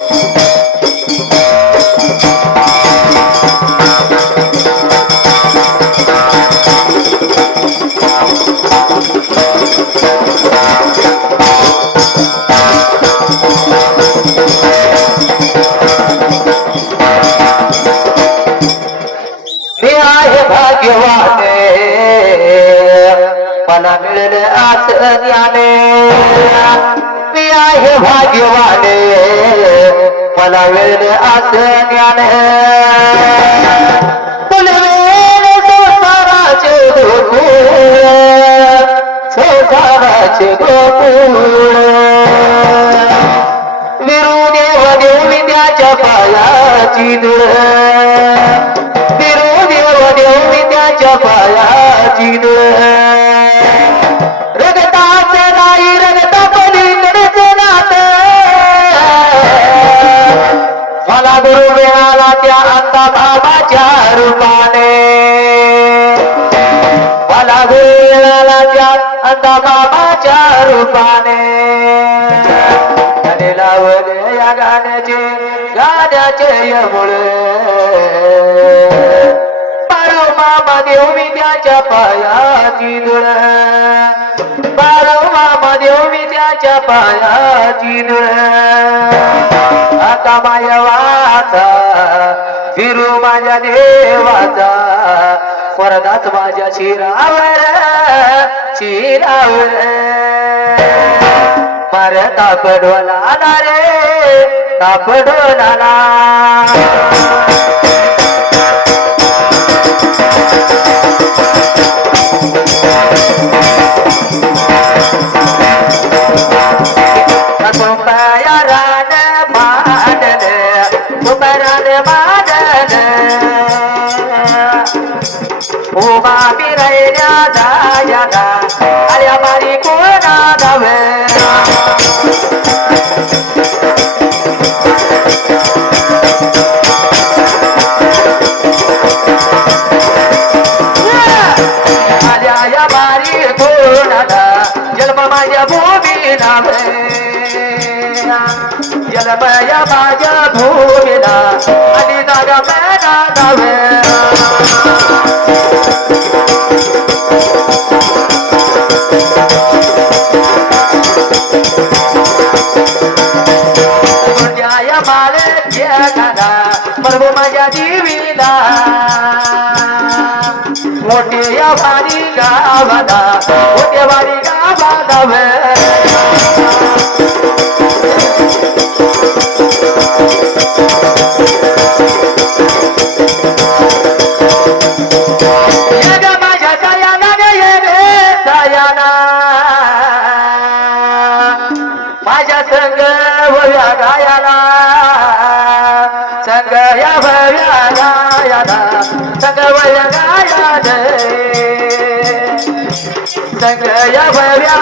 मी मला मिळेल आज ज्ञाने मी आहे भाग्यवाने मला मिळेल आज ज्ञान तुला वेळ संसाराचे गोकुळ संसाराचे गोकुळ देव विद्याच्या पायाची दुळ विरुदेव देव त्याच्या पायाची दुळ त्या बाबाच्या रूपाने. त्याने लावले या गाण्याचे गाण्याचे यमुळे बाळू मामा देव मी त्याच्या पायाची दुळ बाळू मामा देव मी त्याच्या पायाची दुळ आता माया वाचा फिरू माझ्या देवाचा. वरदाच माझ्या शिरावर शिरावर मार तापडवला रे तापडवला कुंभया रान माडन कुंभरान माडन उभा बिरैल्या दायला आल्या बारी कोणा दावे आल्या या मारी कोणाला. जन्म माझ्या भूमी नावे जन्म माझ्या भूमीला. आणि नागा मेना नावे प्रभू माझ्या देवीला मोठे वारी गावाला मोठे वारी गावाला माझ्या संग भव्या गायाला. संग या भव्या गायाला संग भव्या गायाला संग या भव्या